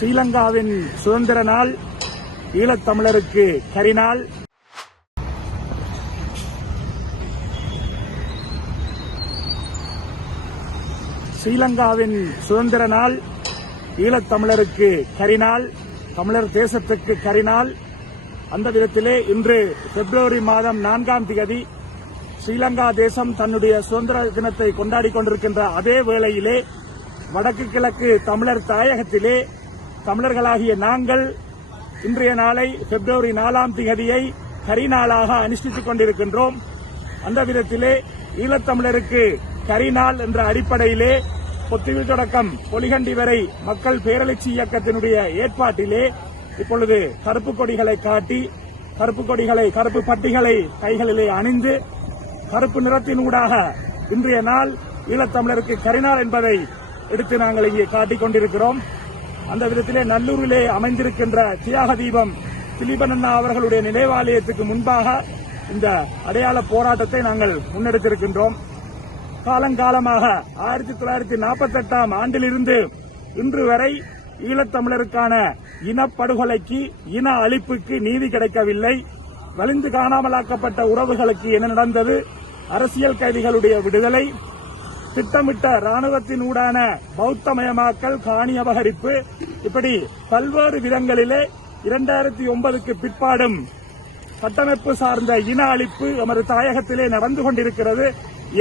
ஸ்ரீலங்காவின் சுதந்திர நாள் ஈழத்தமிழருக்கு கரிநாள் ஸ்ரீலங்காவின் சுதந்திர நாள் ஈழத்தமிழருக்கு கரிநாள் தமிழர் தேசத்துக்கு கரிநாள் அந்த விதத்திலே இன்று பிப்ரவரி மாதம் நான்காம் தேதி ஸ்ரீலங்கா தேசம் தன்னுடைய சுதந்திர தினத்தை கொண்டாடி கொண்டிருக்கின்ற அதே வேளையிலே வடக்கு கிழக்கு தமிழர் தாயகத்திலே தமிழர்களாகிய நாங்கள் இன்றைய நாளை பிப்ரவரி நாலாம் திகதியை கரிநாளாக அனுஷ்டித்துக் கொண்டிருக்கின்றோம். அந்த விதத்திலே ஈழத்தமிழருக்கு கரிநாள் என்ற அடிப்படையிலே பொத்துவில் தொடக்கம் பொலிகண்டி வரை மக்கள் பேரழிச்சி இயக்கத்தினுடைய ஏற்பாட்டிலே இப்பொழுது கருப்பு கொடிகளை காட்டி கருப்பு கொடிகளை கருப்பு பட்டிகளை கைகளிலே அணிந்து கருப்பு நிறத்தினூடாக இன்றைய நாள் ஈழத்தமிழருக்கு கரிநாள் என்பதை எடுத்து நாங்கள் இங்கே காட்டிக் கொண்டிருக்கிறோம். அந்த விதத்திலே நல்லூரிலே அமைந்திருக்கின்ற தியாக தீபம் திலீபனண்ணா அவர்களுடைய நினைவாலயத்துக்கு முன்பாக இந்த அடையாள போராட்டத்தை நாங்கள் முன்னெடுத்திருக்கின்றோம். காலங்காலமாக ஆயிரத்தி தொள்ளாயிரத்தி நாற்பத்தி எட்டாம் ஆண்டிலிருந்து இன்று வரை ஈழத்தமிழருக்கான இனப்படுகொலைக்கு இன அழிப்புக்கு நீதி கிடைக்கவில்லை. வலிந்து காணாமலாக்கப்பட்ட உறவுகளுக்கு என்ன நடந்தது? அரசியல் கைதிகளுடைய விடுதலை திட்டமிட்ட ராணுவத்தின் ஊடான பௌத்தமயமாக்கல் காணி அபகரிப்பு இப்படி பல்வேறு விதங்களிலே இரண்டாயிரத்தி ஒன்பதுக்கு பிற்பாடும் கட்டமைப்பு சார்ந்த இன அழிப்பு எமது தாயகத்திலே நடந்து கொண்டிருக்கிறது.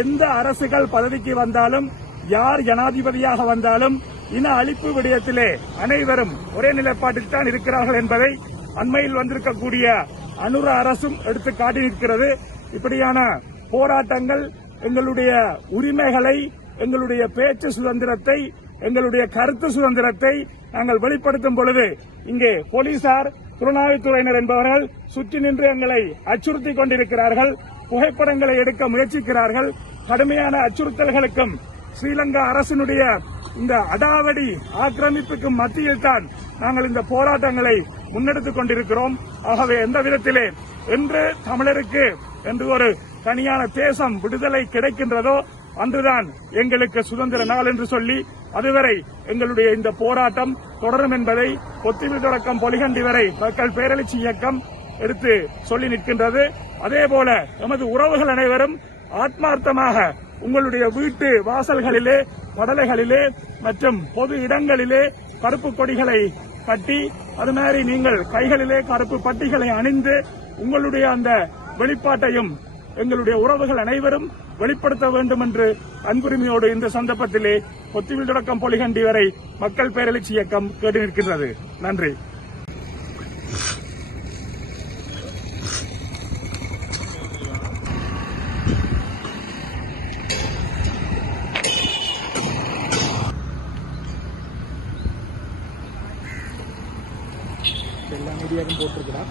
எந்த அரசுகள் பதவிக்கு வந்தாலும் யார் ஜனாதிபதியாக வந்தாலும் இன அழிப்பு விடயத்திலே அனைவரும் ஒரே நிலைப்பாட்டில் தான் இருக்கிறார்கள் என்பதை அண்மையில் வந்திருக்கக்கூடிய அனுர அரசும் எடுத்து காட்டி நிற்கிறது. இப்படியான போராட்டங்கள் எங்களுடைய உரிமைகளை எங்களுடைய பேச்சு சுதந்திரத்தை எங்களுடைய கருத்து சுதந்திரத்தை நாங்கள் வெளிப்படுத்தும் பொழுது இங்கே போலீசார் புலனாய்வுத்துறையினர் என்பவர்கள் சுற்றி நின்று எங்களை அச்சுறுத்தி கொண்டிருக்கிறார்கள் புகைப்படங்களை எடுக்க முயற்சிக்கிறார்கள். கடுமையான அச்சுறுத்தல்களுக்கும் ஸ்ரீலங்கா அரசினுடைய இந்த அடாவடி ஆக்கிரமிப்புக்கும் மத்தியில் தான் நாங்கள் இந்த போராட்டங்களை முன்னெடுத்துக் கொண்டிருக்கிறோம். ஆகவே எந்த விதத்திலே என்று தமிழருக்கு என்று ஒரு தனியான தேசம் விடுதலை கிடைக்கின்றதோ அன்றுதான் எங்களுக்கு சுதந்திர நாள் என்று சொல்லி அதுவரை எங்களுடைய இந்த போராட்டம் தொடரும் என்பதை கொத்திவில் தொடக்கம் பொலிகண்டி வரை மக்கள் பேரழிச்சி இயக்கம் எடுத்து சொல்லி நிற்கின்றது. அதே போல எமது உறவுகள் அனைவரும் ஆத்மார்த்தமாக உங்களுடைய வீட்டு வாசல்களிலே படலைகளிலே மற்றும் பொது இடங்களிலே கருப்பு கொடிகளை கட்டி அது மாதிரி நீங்கள் கைகளிலே கருப்பு பட்டிகளை அணிந்து உங்களுடைய அந்த வெளிப்பாட்டையும் எங்களுடைய உறவுகள் அனைவரும் வெளிப்படுத்த வேண்டும் என்று அன்புரிமையோடு இந்த சந்தர்ப்பத்திலே கொத்திவில் தொடக்கம் பொலிகண்டி வரை மக்கள் பேரழிச்சி இயக்கம் கேட்டு நிற்கின்றது. நன்றி. எல்லா மீடியாவும் போட்டிருக்கிறார்